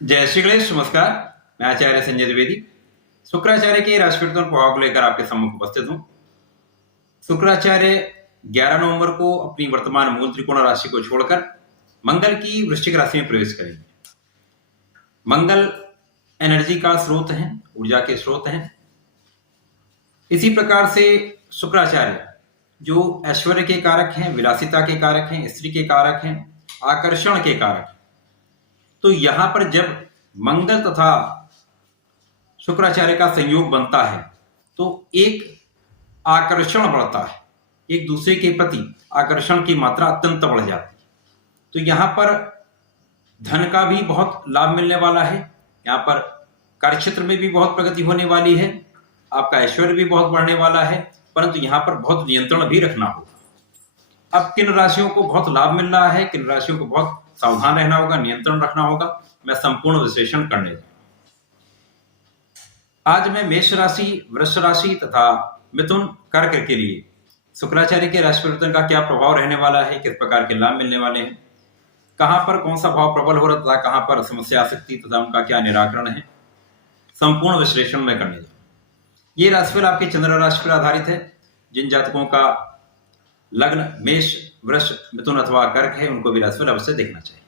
जय श्री गणेश। नमस्कार, मैं आचार्य संजय द्विवेदी शुक्राचार्य के राशि परिवर्तन प्रभाव को लेकर आपके सम्मुख उपस्थित हूं। शुक्राचार्य 11 नवंबर को अपनी वर्तमान मूल त्रिकोण राशि को छोड़कर मंगल की वृश्चिक राशि में प्रवेश करेंगे। मंगल एनर्जी का स्रोत है, ऊर्जा के स्रोत हैं। इसी प्रकार से शुक्राचार्य जो ऐश्वर्य के कारक हैं, विलासिता के कारक हैं, स्त्री के कारक हैं, आकर्षण के कारक हैं। तो यहां पर जब मंगल तथा शुक्राचार्य का संयोग बनता है तो एक आकर्षण बढ़ता है, एक दूसरे के प्रति आकर्षण की मात्रा अत्यंत बढ़ जाती है। तो यहां पर धन का भी बहुत लाभ मिलने वाला है, यहां पर कार्यक्षेत्र में भी बहुत प्रगति होने वाली है, आपका ऐश्वर्य भी बहुत बढ़ने वाला है, परंतु यहां पर बहुत नियंत्रण भी रखना होगा। अब किन राशियों को बहुत लाभ मिल रहा है, किन राशियों को बहुत सावधान रहना होगा, नियंत्रण रखना होगा, मैं संपूर्ण विश्लेषण करने जा रहा हूं। आज मैं मेष राशि, वृष राशि तथा मिथुन, कर्क के लिए शुक्राचार्य के राशि परिवर्तन का क्या प्रभाव रहने वाला है, किस प्रकार के लाभ मिलने वाले हैं, कहां पर कौन सा भाव प्रबल हो रहा था, कहां पर समस्या आ सकती तथा उनका क्या निराकरण है, संपूर्ण विश्लेषण में करने जा रहा हूं। ये राशिफल आपके चंद्र राशि पर आधारित है। जिन जातकों का लग्न मेष, वृष, मिथुन अथवा कर्क है उनको भी राशिफल अवश्य देखना चाहिए।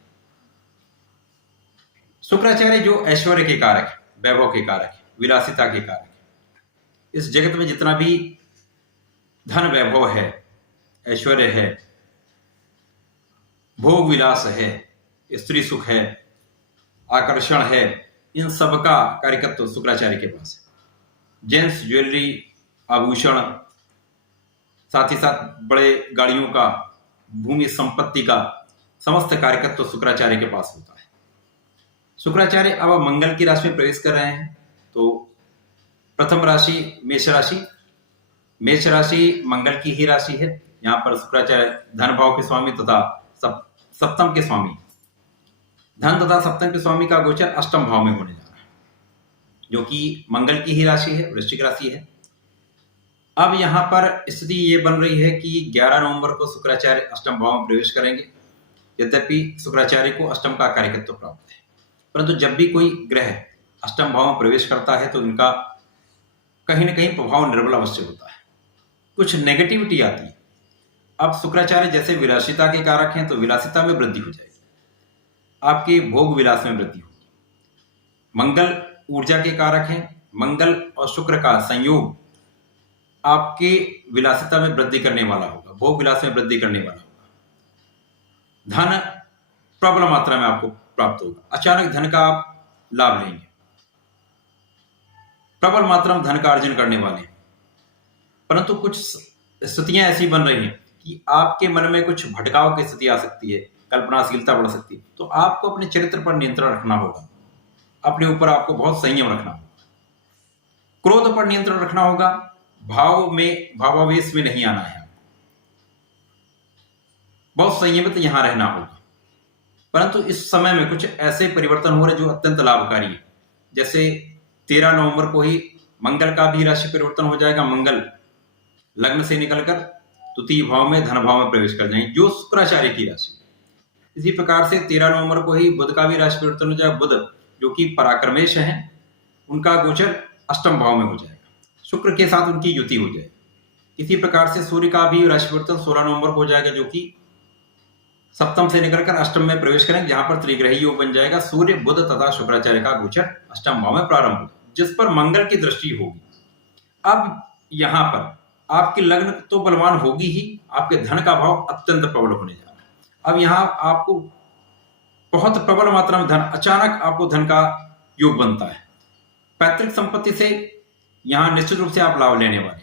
शुक्राचार्य जो ऐश्वर्य के कारक है, वैभव के कारक है, विलासिता के कारक है, इस जगत में जितना भी धन वैभव है, ऐश्वर्य है, भोग विलास है, स्त्री सुख है, आकर्षण है, इन सब का कार्यकत्व शुक्राचार्य के पास है। जेंट्स ज्वेलरी, आभूषण, साथ ही साथ बड़े गाड़ियों का, भूमि संपत्ति का समस्त कार्यकत्व शुक्राचार्य के पास होता है। शुक्राचार्य अब मंगल की राशि में प्रवेश कर रहे हैं। तो प्रथम राशि मेष राशि, मेष राशि मंगल की ही राशि है। यहाँ पर शुक्राचार्य धन भाव के स्वामी तथा सप्तम के स्वामी, धन तथा सप्तम के स्वामी का गोचर अष्टम भाव में होने जा रहा है, जो कि मंगल की ही राशि है, वृश्चिक राशि है। अब यहां पर स्थिति ये बन रही है कि 11 नवंबर को शुक्राचार्य अष्टम भाव में प्रवेश करेंगे। यद्यपि शुक्राचार्य को अष्टम का कार्यकत्व प्राप्त है, परंतु जब भी कोई ग्रह अष्टम भाव में प्रवेश करता है तो इनका कहीं ना कहीं प्रभाव निर्बल अवश्य होता है, कुछ नेगेटिविटी आती है। अब शुक्राचार्य जैसे विलासिता के कारक हैं तो विलासिता में वृद्धि हो जाएगी, आपके भोग विलास में वृद्धि होगी। मंगल ऊर्जा के कारक हैं, मंगल और शुक्र का संयोग आपके विलासिता में वृद्धि करने वाला होगा, भोग विलास में वृद्धि करने वाला होगा। धन प्रबल मात्रा में आपको प्राप्त होगा, अचानक धन का आप लाभ लेंगे, प्रबल मात्रा में धन का अर्जन करने वाले हैं। परंतु कुछ स्थितियां ऐसी बन रही हैं कि आपके मन में कुछ भटकाव की स्थिति आ सकती है, कल्पनाशीलता बढ़ सकती है। तो आपको अपने चरित्र पर नियंत्रण रखना होगा, अपने ऊपर आपको बहुत संयम रखना होगा, क्रोध पर नियंत्रण रखना होगा, भावावेश में नहीं आना है, बहुत संयमित यहां रहना होगा। परंतु इस समय में कुछ ऐसे परिवर्तन हो रहे जो अत्यंत लाभकारी है। जैसे 13 नवंबर को ही मंगल का भी राशि परिवर्तन हो जाएगा, मंगल लग्न से निकलकर तृतीय भाव में, धन भाव में प्रवेश कर जाएंगे, जो शुक्राचार्य की राशि। इसी प्रकार से 13 नवंबर को ही बुध का भी राशि परिवर्तन हो जाएगा। बुध जो कि पराक्रमेश है, उनका गोचर अष्टम भाव में हो जाएगा, शुक्र के साथ उनकी युति हो जाएगी। इसी प्रकार से सूर्य का भी राशि परिवर्तन 16 नवंबर को हो जाएगा, जो कि सप्तम से निकलकर अष्टम में प्रवेश करेंगे, जहां पर त्रिग्रही योग बन जाएगा। सूर्य, बुध तथा शुक्राचार्य का गोचर अष्टम भाव में प्रारंभ होगा, जिस पर मंगल की दृष्टि होगी। अब यहां पर आपकी लग्न तो बलवान होगी ही, आपके धन का भाव अत्यंत प्रबल होने जा रहा है। अब यहां आपको बहुत प्रबल मात्रा में धन, अचानक आपको धन का योग बनता है। पैतृक संपत्ति से यहां निश्चित रूप से आप लाभ लेने वाले,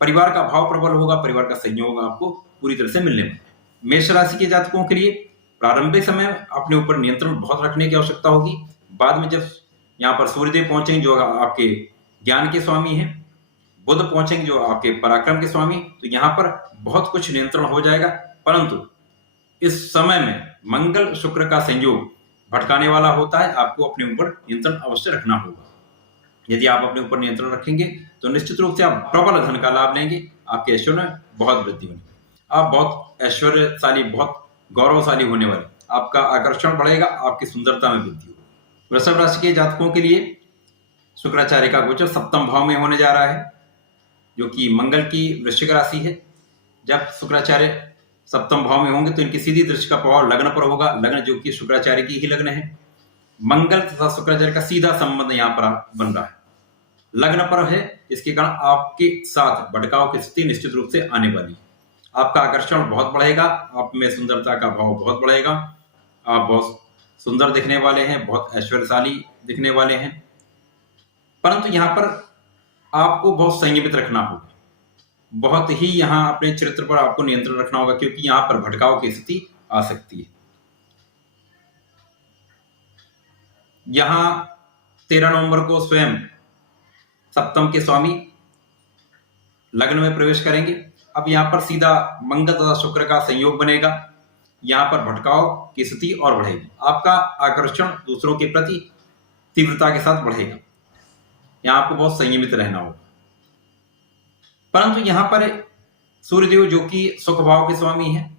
परिवार का भाव प्रबल होगा, परिवार का सहयोग आपको पूरी तरह से मिलने वाला है। मेष राशि के जातकों के लिए प्रारंभिक समय अपने ऊपर नियंत्रण बहुत रखने की आवश्यकता होगी। बाद में जब यहाँ पर सूर्यदेव पहुंचेंगे जो आपके ज्ञान के स्वामी हैं, बुध पहुंचेंगे जो आपके पराक्रम के स्वामी, तो यहाँ पर बहुत कुछ नियंत्रण हो जाएगा। परंतु इस समय में मंगल शुक्र का संयोग भटकाने वाला होता है, आपको अपने ऊपर नियंत्रण अवश्य रखना होगा। यदि आप अपने ऊपर नियंत्रण रखेंगे तो निश्चित रूप से आप प्रबल धन का लाभ लेंगे, आपके ऐश्वर्य में बहुत वृद्धि होगी, आप बहुत ऐश्वर्यशाली, बहुत गौरवशाली होने वाले, आपका आकर्षण बढ़ेगा, आपकी सुंदरता में वृद्धि होगी। वृषभ राशि के जातकों के लिए शुक्राचार्य का गोचर सप्तम भाव में होने जा रहा है, जो कि मंगल की वृश्चिक राशि है। जब शुक्राचार्य सप्तम भाव में होंगे तो इनकी सीधी दृष्टि का प्रभाव लग्न पर होगा, लग्न जो कि शुक्राचार्य की ही लग्न है। मंगल तथा शुक्राचार्य का सीधा संबंध यहाँ पर बन रहा है, लग्न पर है, इसके कारण आपके साथ भटकाव की स्थिति निश्चित रूप से आने वाली है। आपका आकर्षण बहुत बढ़ेगा, आप में सुंदरता का भाव बहुत बढ़ेगा, आप बहुत सुंदर दिखने वाले हैं, बहुत ऐश्वर्यशाली दिखने वाले हैं। परंतु यहाँ पर आपको बहुत संयमित रखना होगा, बहुत ही यहाँ अपने चरित्र पर आपको नियंत्रण रखना होगा, क्योंकि यहाँ पर भटकाव की स्थिति आ सकती है। यहाँ 13 नवंबर को स्वयं सप्तम के स्वामी लग्न में प्रवेश करेंगे। अब यहाँ पर सीधा मंगल तथा शुक्र का संयोग बनेगा, यहाँ पर भटकाव की स्थिति और बढ़ेगी। आपका आकर्षण दूसरों के प्रति तीव्रता के साथ बढ़ेगा, यहाँ आपको बहुत संयमित रहना होगा। परंतु यहाँ पर सूर्यदेव जो कि सुख भाव के स्वामी है,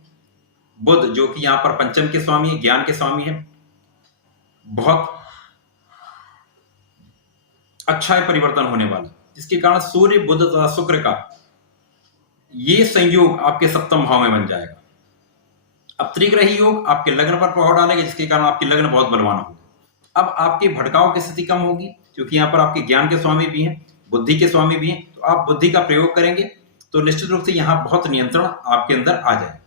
बुध जो कि यहाँ पर पंचम के स्वामी है, ज्ञान के स्वामी है, बहुत अच्छा परिवर्तन होने वाला, जिसके कारण सूर्य बुध तथा शुक्र का ये संयोग आपके सप्तम भाव में बन जाएगा। अब त्रिग्रही योग आपके लग्न पर प्रभाव डालेगा, जिसके कारण आपकी लग्न बहुत बलवान होगा। अब आपकी भटकाव की स्थिति कम होगी, क्योंकि यहाँ पर आपके ज्ञान के स्वामी भी हैं, बुद्धि के स्वामी भी हैं, तो आप बुद्धि का प्रयोग करेंगे तो निश्चित रूप से यहाँ बहुत नियंत्रण आपके अंदर आ जाएगा।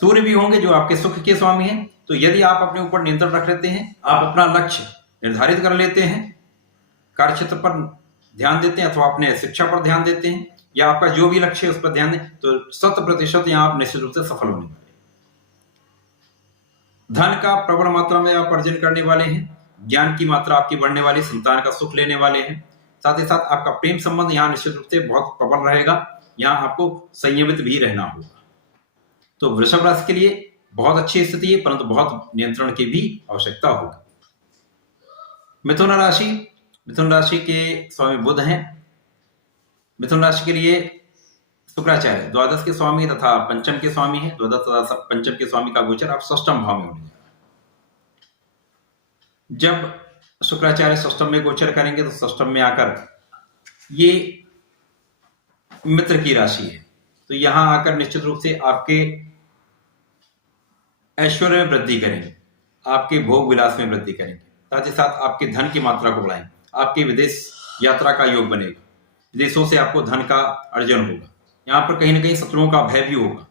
सूर्य भी होंगे जो आपके सुख के स्वामी हैं, तो यदि आप अपने ऊपर नियंत्रण रख लेते हैं, आप अपना लक्ष्य निर्धारित कर लेते हैं, कार्य क्षेत्र पर ध्यान देते हैं अथवा अपने शिक्षा पर ध्यान देते हैं, या आपका जो भी लक्ष्य है उस पर ध्यान दें, तो 100% यहाँ आप निश्चित रूप से सफल होने वाले। धन का प्रबल मात्रा में आप अर्जन करने वाले हैं, ज्ञान की मात्रा आपकी बढ़ने वाली, संतान का सुख लेने वाले हैं। साथ ही साथ आपका प्रेम संबंध यहाँ निश्चित रूप से बहुत प्रबल रहेगा, यहाँ आपको संयमित भी रहना होगा। तो वृषभ राशि के लिए बहुत अच्छी स्थिति है, परंतु बहुत नियंत्रण की भी आवश्यकता होगी। मिथुन राशि के स्वामी बुध हैं। मिथुन राशि के लिए शुक्राचार्य द्वादश के स्वामी तथा पंचम के स्वामी है। द्वादश तथा पंचम के स्वामी का गोचर आप षष्ठम भाव में होने जा रहा है। जब शुक्राचार्य षष्ठम में गोचर करेंगे तो षष्ठम में आकर ये मित्र की राशि है, तो यहां आकर निश्चित रूप से आपके ऐश्वर्य में वृद्धि करेंगे, आपके भोग विलास में वृद्धि करेंगे, साथ ही साथ आपके धन की मात्रा को बढ़ाएंगे, आपके विदेश यात्रा का योग बनेगा, विदेशों से आपको धन का अर्जन होगा, यहाँ पर कहीं ना कहीं शत्रुओं का भय भी होगा।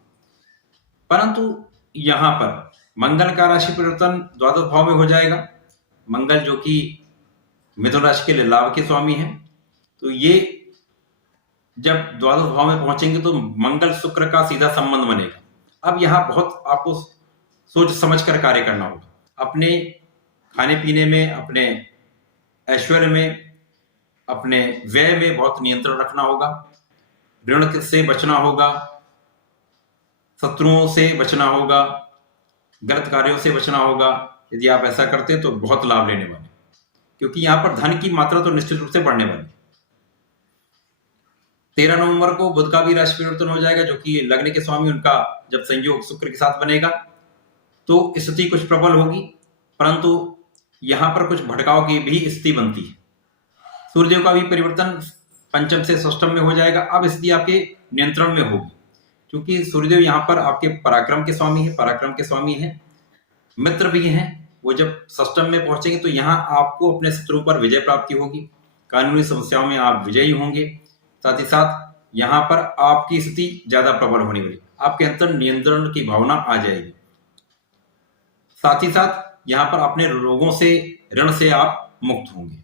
परंतु यहाँ पर मंगल का राशि परिवर्तन द्वादश भाव में हो जाएगा। मंगल जो कि मिथुन राशि के लिए लाभ के स्वामी हैं, तो ये जब द्वादश भाव में पहुंचेंगे तो मंगल शुक्र का सीधा संबंध बनेगा। अब यहाँ बहुत आपको सोच समझ कर कार्य करना होगा, अपने खाने पीने में, अपने ऐश्वर्य में, अपने व्यय में बहुत नियंत्रण रखना होगा, ऋण से बचना होगा, शत्रुओं से बचना होगा, गलत कार्यों से बचना होगा। यदि आप ऐसा करते हैं तो बहुत लाभ लेने वाले, क्योंकि यहाँ पर धन की मात्रा तो निश्चित रूप से बढ़ने वाली। 13 नवंबर को बुध का भी राशि परिवर्तन हो जाएगा, जो कि लग्न के स्वामी, उनका जब संयोग शुक्र के साथ बनेगा तो स्थिति कुछ प्रबल होगी, परंतु यहाँ पर कुछ भटकाव की भी स्थिति बनती है। सूर्यदेव का भी परिवर्तन पंचम से षष्ठम में हो जाएगा। अब स्थिति आपके नियंत्रण में होगी, क्योंकि सूर्यदेव यहाँ पर आपके पराक्रम के स्वामी हैं, मित्र भी हैं। वो जब षष्ठम में पहुंचेंगे तो यहाँ आपको अपने शत्रु पर विजय प्राप्ति होगी, कानूनी समस्याओं में आप विजयी होंगे। साथ ही साथ यहाँ पर आपकी स्थिति ज्यादा प्रबल होने वाली, आपके अंदर नियंत्रण की भावना आ जाएगी। साथ ही साथ यहाँ पर अपने रोगों से, ऋण से आप मुक्त होंगे।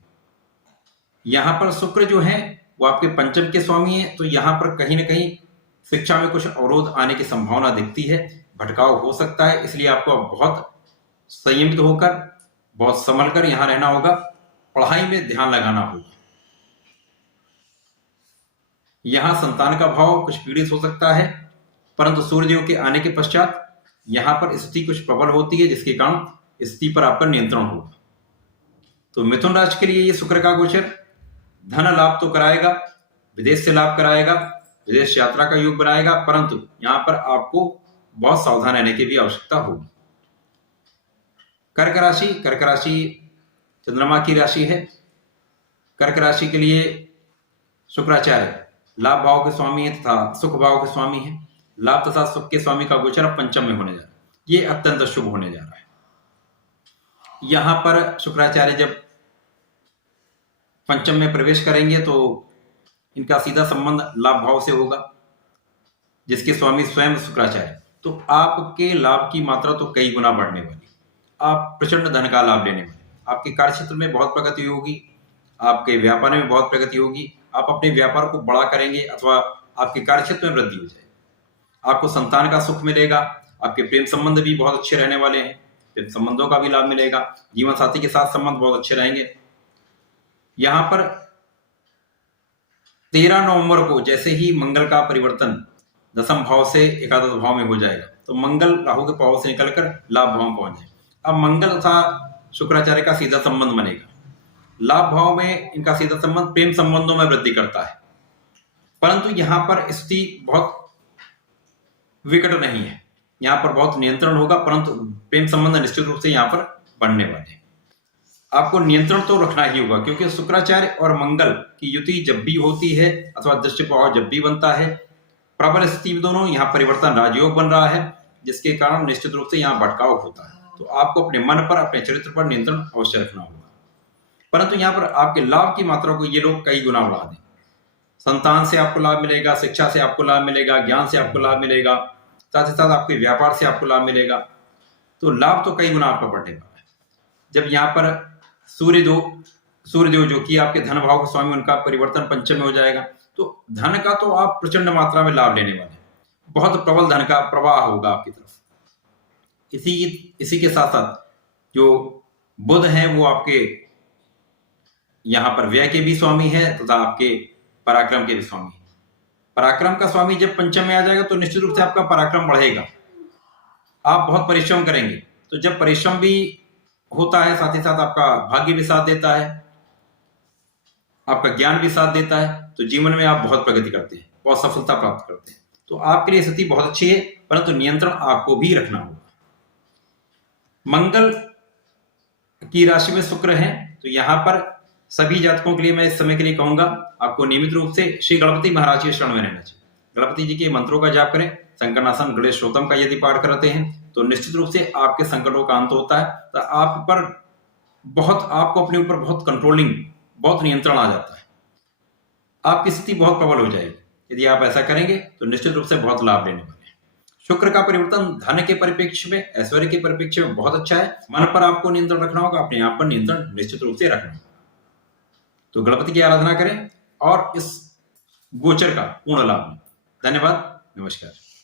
यहाँ पर शुक्र जो है वो आपके पंचम के स्वामी है, तो यहाँ पर कहीं ना कहीं शिक्षा में कुछ अवरोध आने की संभावना दिखती है, भटकाव हो सकता है। इसलिए आपको बहुत संयमित होकर, बहुत संभल कर यहाँ रहना होगा, पढ़ाई में ध्यान लगाना होगा। यहाँ संतान का भाव कुछ पीड़ित हो सकता है, परंतु सूर्यदेव के आने के पश्चात यहाँ पर स्थिति कुछ प्रबल होती है, जिसके कारण स्थिति पर आपका नियंत्रण होगा। तो मिथुन राशि के लिए ये शुक्र का गोचर धन लाभ तो कराएगा, विदेश से लाभ कराएगा, विदेश यात्रा का योग बनाएगा, परंतु यहाँ पर आपको बहुत सावधान रहने की भी आवश्यकता होगी। कर्क राशि, कर्क राशि चंद्रमा की राशि है। कर्क राशि के लिए शुक्राचार्य लाभ भाव के स्वामी है तथा सुख भाव के स्वामी है। लाभ तथा सुख के स्वामी का गोचर पंचम में होने जा रहा है, ये अत्यंत शुभ होने जा रहा है। यहां पर शुक्राचार्य जब पंचम में प्रवेश करेंगे तो इनका सीधा संबंध लाभ भाव से होगा, जिसके स्वामी स्वयं शुक्राचार्य। तो आपके लाभ की मात्रा तो कई गुना बढ़ने वाली, आप प्रचंड धन का लाभ लेने वाले, आपके कार्य क्षेत्र में बहुत प्रगति होगी, आपके व्यापार में बहुत प्रगति होगी, आप अपने व्यापार को बड़ा करेंगे अथवा आपके कार्य क्षेत्र में वृद्धि हो जाएगी। आपको संतान का सुख मिलेगा, आपके प्रेम संबंध भी बहुत अच्छे रहने वाले हैं, प्रेम संबंधों का भी लाभ मिलेगा, जीवन साथी के साथ संबंध बहुत अच्छे रहेंगे। यहां पर 13 नवंबर को जैसे ही मंगल का परिवर्तन दशम भाव से एकादश भाव में हो जाएगा तो मंगल राहु के प्रभाव से निकलकर लाभ भाव में पहुंच जाए। अब मंगल तथा शुक्राचार्य का सीधा संबंध बनेगा। लाभ भाव में इनका सीधा संबंध प्रेम संबंधों में वृद्धि करता है, परंतु यहां पर स्थिति बहुत विकट नहीं है, यहां पर बहुत नियंत्रण होगा, परंतु प्रेम संबंध निश्चित रूप से यहां पर बढ़ने वाले हैं। आपको नियंत्रण तो रखना ही होगा, क्योंकि शुक्राचार्य और मंगल की युति जब भी होती है अथवा दृश्य प्रभाव जब भी बनता है, प्रबल स्थिति में दोनों, यहाँ परिवर्तन राजयोग बन रहा है, जिसके कारण निश्चित रूप से यहाँ भटकाव होता है। तो आपको अपने मन पर, अपने चरित्र पर नियंत्रण अवश्य रखना होगा। परंतु यहाँ पर आपके लाभ की मात्रा को ये लोग कई गुना बढ़ा दें। संतान से आपको लाभ मिलेगा, शिक्षा से आपको लाभ मिलेगा, ज्ञान से आपको लाभ मिलेगा, साथ ही साथ आपके व्यापार से आपको लाभ मिलेगा। तो लाभ तो कई गुना आपका बढ़ने वाला है। जब यहाँ पर सूर्यदेव जो कि आपके धन भाव के स्वामी, उनका परिवर्तन पंचम में हो जाएगा, तो धन का तो आप प्रचंड मात्रा में लाभ लेने वाले हैं, बहुत प्रबल धन का प्रवाह होगा आपकी तरफ। इसी के साथ साथ जो बुध हैं वो आपके यहाँ पर व्यय के भी स्वामी है तथा आपके पराक्रम के भी स्वामी है। पराक्रम का स्वामी जब पंचम में आ जाएगा तो निश्चित रूप से आपका पराक्रम बढ़ेगा, आप बहुत परिश्रम करेंगे। तो जब परिश्रम भी होता है, साथ ही साथ आपका भाग्य भी साथ देता है, आपका ज्ञान भी साथ देता है, तो जीवन में आप बहुत प्रगति करते हैं, बहुत सफलता प्राप्त करते हैं। तो आपके लिए स्थिति बहुत अच्छी है, परंतु नियंत्रण आपको भी रखना होगा। मंगल की राशि में शुक्र है, तो यहाँ पर सभी जातकों के लिए मैं इस समय के लिए कहूंगा आपको नियमित रूप से श्री गणपति महाराज के शरण में रहना चाहिए। गणपति जी के मंत्रों का जाप करें, संकटनाशन गणेश स्तोत्रम का यदि पाठ करते हैं तो निश्चित रूप से आपके संकटों का अंत होता है। तो आपको अपने ऊपर बहुत कंट्रोलिंग, बहुत नियंत्रण आ जाता है, आपकी स्थिति बहुत प्रबल हो जाएगी। यदि आप ऐसा करेंगे तो निश्चित रूप से बहुत लाभ लेने वाले हैं। शुक्र का परिवर्तन धन के परिप्रेक्ष्य में, ऐश्वर्य के परिप्रेक्ष्य में बहुत अच्छा है। मन पर आपको नियंत्रण रखना होगा, अपने आप पर नियंत्रण निश्चित रूप से रखना होगा। तो गणपति की आराधना करें और इस गोचर का पूर्ण लाभ लें। धन्यवाद, नमस्कार।